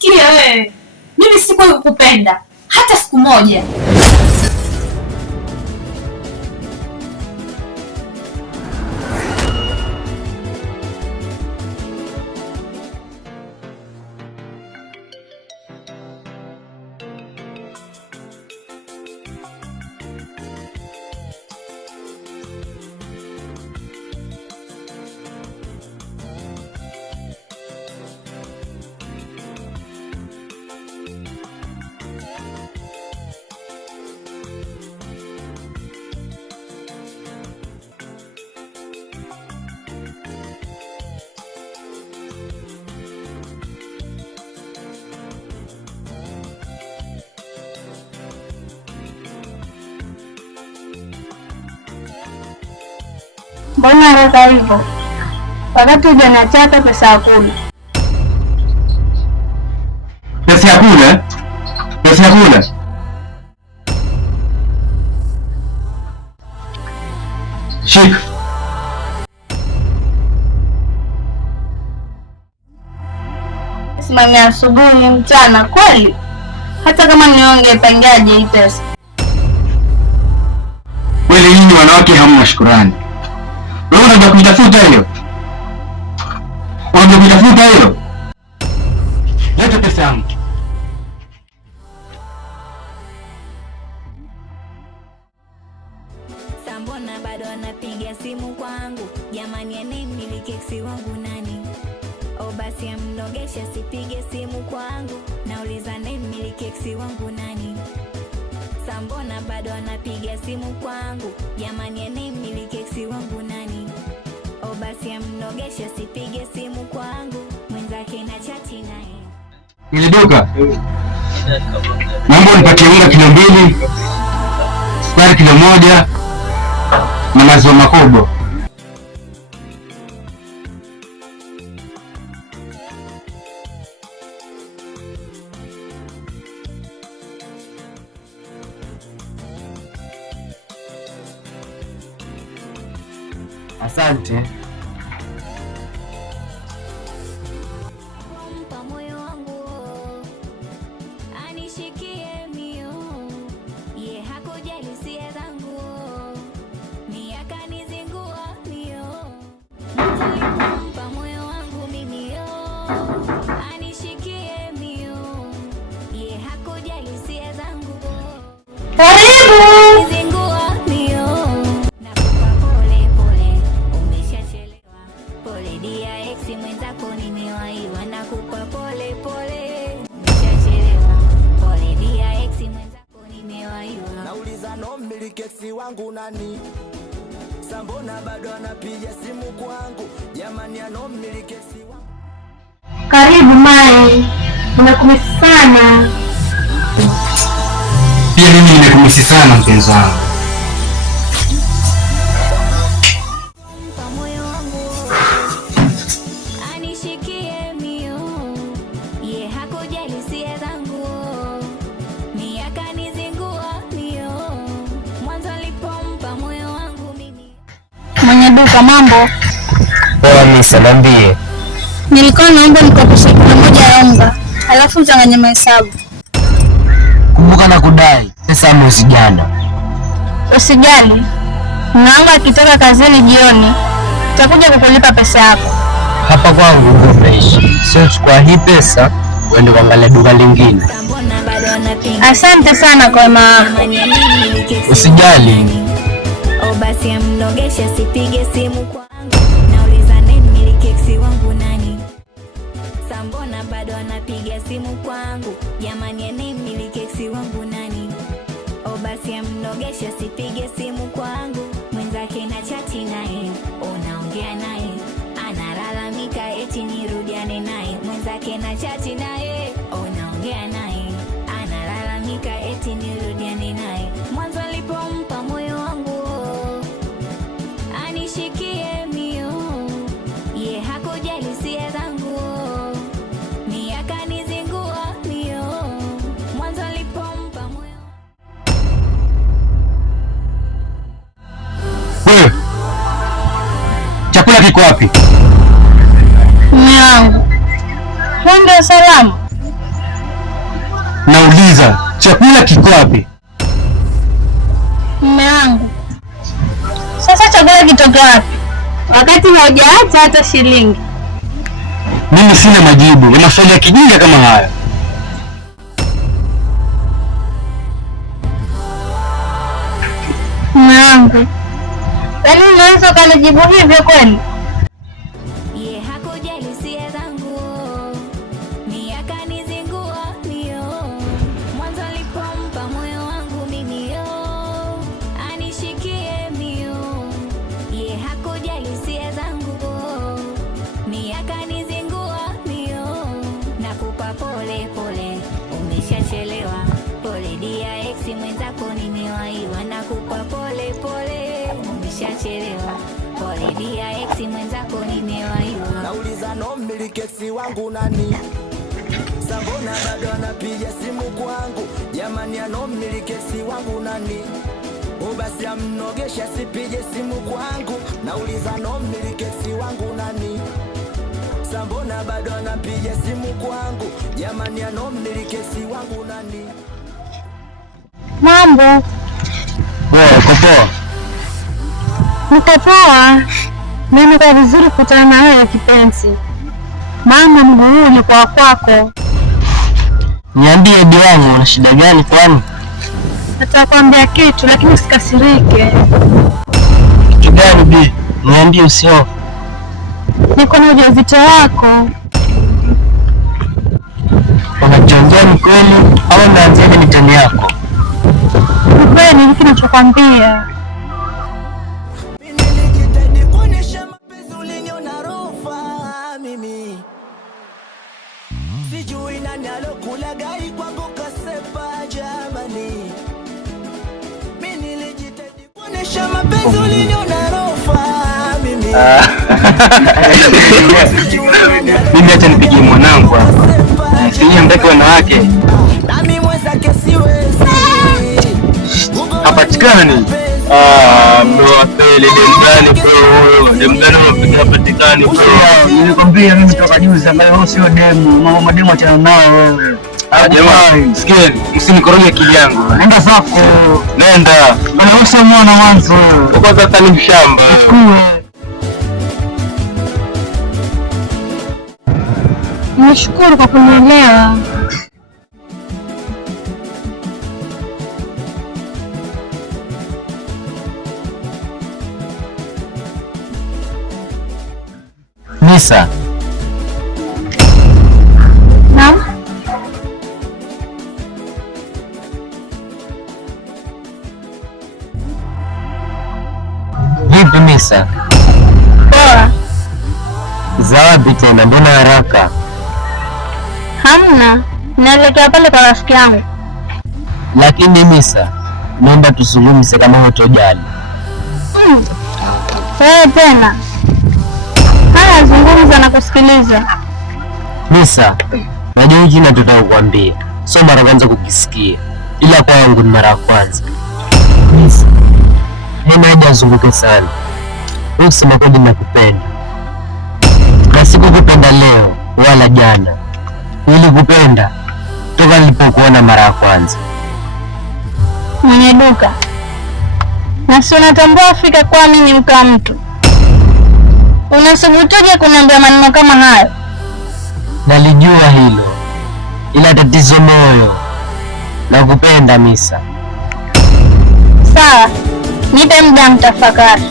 Sikia wewe, mimi sikuwahi kukupenda hata siku moja. Mbona haraka hivyo? Wakati hujaniachia pesa ya kula. Pesa ya kula? Pesa ya kula? Shika. Simamia asubuhi mchana kweli? Hata kama niongepangaje hii pesa? Kweli nyinyi wanawake hamna shukrani. Wewe unataka kutafuta hiyo? Unataka kutafuta hiyo? Leta pesa yangu. Sambona bado anapiga simu kwangu. Jamani anemiliki ex wangu nani? O basi amnogesha sipige simu kwangu. Nauliza anemiliki ex wangu nani? Sambona bado anapiga simu kwangu. Jamani anemiliki ex wangu nani? O basi amnogesha sipige simu kwangu. Mwenzake na chati naye. Ile duka. Naomba nipatie unga kilo 2, sukari kilo 1 na maziwa makubwa. Asante. Mpa moyo wangu anishikie mio, ye hakujali hisia zangu, ni akanizingua mio. Mpa moyo wangu mimi anishikie mio, ye hakujali hisia zangu. Karibu. Wangu nani? Sambona bado anapiga simu kwangu. Jamani anomiliki ex wangu. Karibu Mai. Nimekumisi sana. Pia mimi nimekumisi sana mpenzi wangu. Anishikie mio, ye hakujali hisia zangu, ni akanizingua mio. Mwanzo alipompa moyo wangu mimi. Mwenye duka mambo? Poa Misa, niambie. Nilikuwa naomba nikopeshe kilo 1 ya unga, alafu changanya mahesabu. Kumbuka na kudai pesa mwezi jana. Usijali. Naomba akitoka kazini jioni, tutakuja kukulipa pesa yako. Hapa kwangu uko fresh. Sio chukua hii pesa uende kuangalia duka lingine. Asante sana kwa mama. Usijali. O basi amnogesha sipige simu kwangu. Nauliza nemiliki ex wangu nani? Sambona bado anapiga simu kwangu. Jamani anemiliki ex wangu nani? O basi amnogesha sipige simu kwangu. Mwenzake na chati naye, unaongea naye, analalamika eti nirudiane naye. Mwenzake na chati naye, unaongea naye, analalamika eti nirudiane naye. Mwanzo alipompa moyo wangu anishikie mio, ye hakujali hisia zangu, ni akanizingua mio. Mwanzo alipompa moyo. Wewe. Chakula kiko wapi? Mume wangu. Ndio salamu. Nauliza, chakula kiko wapi? Mume wangu, sasa chakula kitoke wapi wakati haujaacha hata shilingi? Mimi sina majibu ya maswali ya kijinga kama haya. Mume wangu, yaani unaweza ukanijibu hivyo kweli? Ye hakujali hisia zangu, ni akanizingua mio. Mwanzo alipompa moyo wangu mimi anishikie mio. Ye hakujali hisia zangu, ni akanizingua mio. Nakupa pole pole, umeshachelewa. Pole dia ex mwenzako nimewaiwa. Nakupa pole pole, umeshachelewa. Pole dia ex mwenzako nimewaiwa. Nauliza no mmiliki ex wangu nani? Sambona bado anapiga simu kwangu? Jamani ano mmiliki ex wangu nani? Basi amnogesha sipige simu kwangu. Nauliza no mmiliki ex wangu nani? Sambona bado anapiga simu kwangu? Jamani ano mmiliki ex wangu nani? Mambo Uko poa? niko poa. Mimi kwa vizuri kukutana na wewe kipenzi. Mama, mguu huu ni kwa kwako. Niambie Bi wangu, una shida gani kwani? Nitakwambia kitu lakini usikasirike. Kitu gani Bi? Niambie usio. Niko na ujauzito wako. Unachongea kweli au unaanzia mitani yako? Kweli hiki ninachokwambia. Nilijitahidi kuonesha mapenzi uliniona rofa mimi. Sijui nani alokula gai kwangu kasepa jamani. Mimi nilijitahidi kuonesha mapenzi uliniona rofa mimi. Mimi acha nipigie mwanangu hapa. Sijui mtaki wanawake. Nami mwenzake siwezi. Hapatikani. Mwapele demgani bro, demgani unapiga patikani bro. Nilikwambia mimi toka juzi ambaye wewe sio demu, mambo mademu achana nao wewe. Jamaa, sikia, msinikoroge akili yangu. Nenda zako. Nenda. Bwana wewe sio mwana mwanzo wewe. Kwanza hata ni mshamba. Nashukuru kwa kunielewa. Misa. Naam. Vipi Misa? Poa. Zawapi tena, mbona haraka? Hamna. Naelekea pale kwa rafiki yangu. Lakini Misa, naomba tuzungumze kama hutojali. Wewe tena. Haya, zungumza na kusikiliza. Misa, najua hiki nataka kukwambia. Sio mara kwanza kukisikia. Ila kwangu ni mara ya kwanza. Misa, haina haja uzunguke sana. Wewe kusema kweli nakupenda. Na sikukupenda leo wala jana. Nilikupenda toka nilipokuona mara ya kwanza. Mwenye duka. Na si unatambua fika kwa mimi mke wa mtu. Unasubutuje kuniambia maneno kama hayo? Nalijua hilo. Ila tatizo moyo. Nakupenda Misa. Sawa. Nipe muda mtafakari.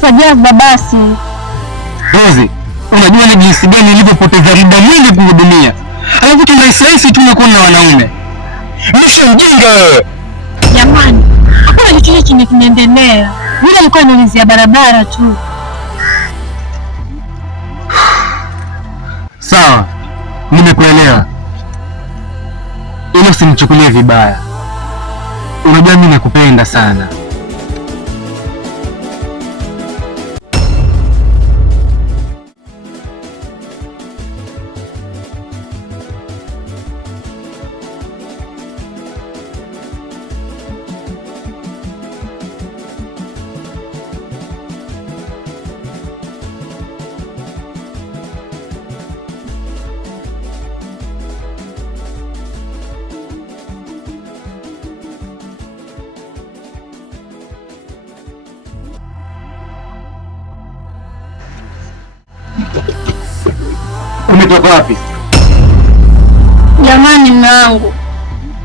kwa jazba basi. Rozi, unajua ni jinsi gani nilivyopoteza muda mwingi kuhudumia. Alafu tunaisaisi tunakuwa na wanaume. Nisha mjinga wewe. Jamani, hakuna kitu chenye kinaendelea. Yule alikuwa anaulizia barabara tu. Sawa, nimekuelewa. Ila usinichukulie vibaya. Unajua mimi nakupenda sana. Umetoka wapi? Jamani mume wangu,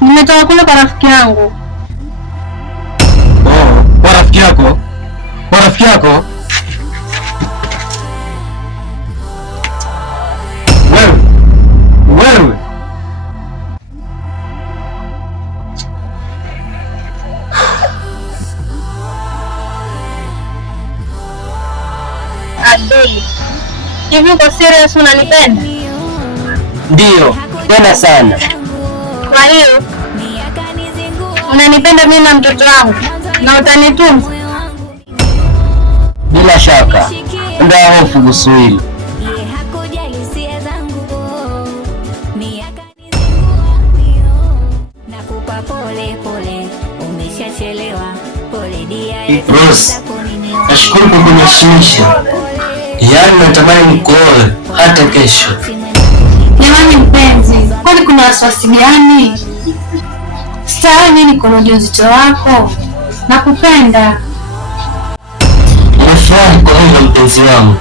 nimetoka kule kwa rafiki yangu. Oh, kwa rafiki yako? Kwa rafiki yako? Wewe. Adui. Hivi uko serious unanipenda? Ndiyo, tena sana. Kwa hiyo unanipenda mimi na mtoto wangu na utanitunza? Bila shaka. Ndio hofu Buswahili. Rose, nashukuru kwa kuniheshimisha. Yaani natamani nikuoe hata kesho. Jamani mpenzi, kwani kuna wasiwasi gani? Starehe nini kwa ujauzito wako? Nakupenda. Nafurahi kwa hilo mpenzi wangu.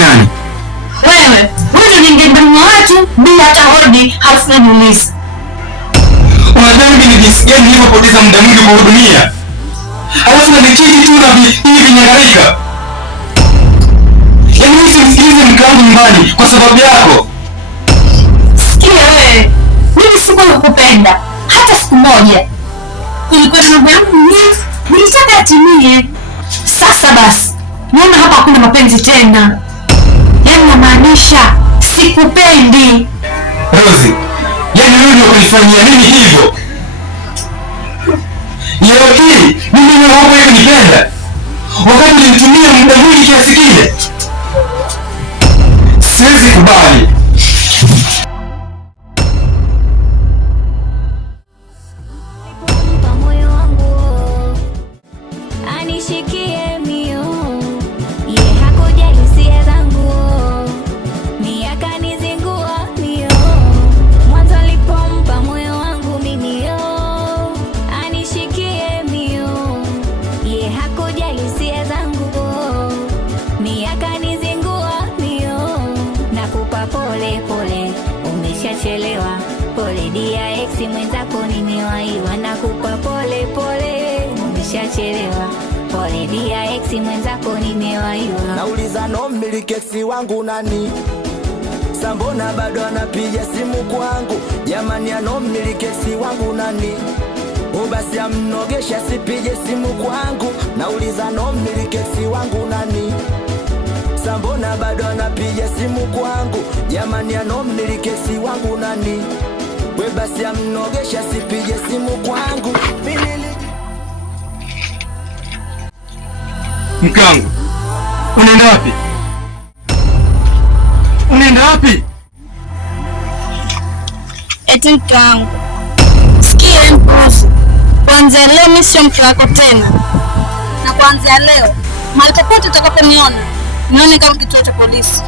Nani? Wewe, huyu ni ngeni watu bila hata hodi hasimulizi. Unajua mimi ni jinsi gani nilipoteza muda mwingi kuhudumia. Alafu na nikiji tu na hivi vinyangarika. Yaani usimsikilize mke wangu nyumbani kwa sababu yako. Sikia wewe, mimi sikukupenda hata siku moja. Ilikuwa mambo yangu nyingi, nilitaka atimie. Sasa basi, naona hapa hakuna mapenzi tena. Yaani namaanisha sikupendi. Rozi, yaani wewe ndio kunifanyia mimi hivyo. Leo hii mimi ndio hapo hivi nipenda. Wakati nilitumia muda mwingi kiasi kile. Siwezi kubali. Pole dia ex mwenzako nimewaiwa, nakupa pole pole, umeshachelewa. Pole dia ex mwenzako nimewaiwa. Nauliza no mmiliki ex wangu nani? Sambona bado anapiga simu kwangu? Jamani ano mmiliki ex wangu nani? Basi amnogesha sipige simu kwangu. Nauliza no mmiliki ex wangu nani? Sambona bado anapiga simu kwangu? Jamani ano mmiliki ex wangu nani? Basi amnogesha sipige simu kwangu. Mke wangu, unaenda wapi? Unaenda wapi? Eti mke wangu, sikia mpuzi, kuanzia leo mimi sio mke wako tena, na kuanzia leo mahali popote utakaponiona nione kama kituo cha polisi.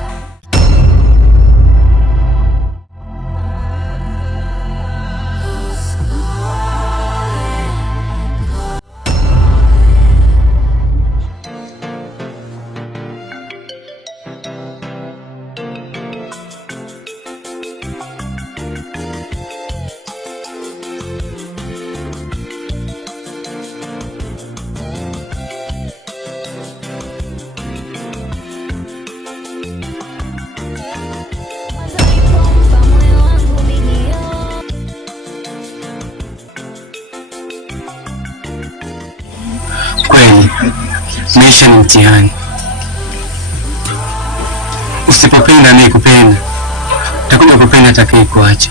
Maisha ni mtihani. Usipopenda anayekupenda, utakuja kupenda atakayekuacha.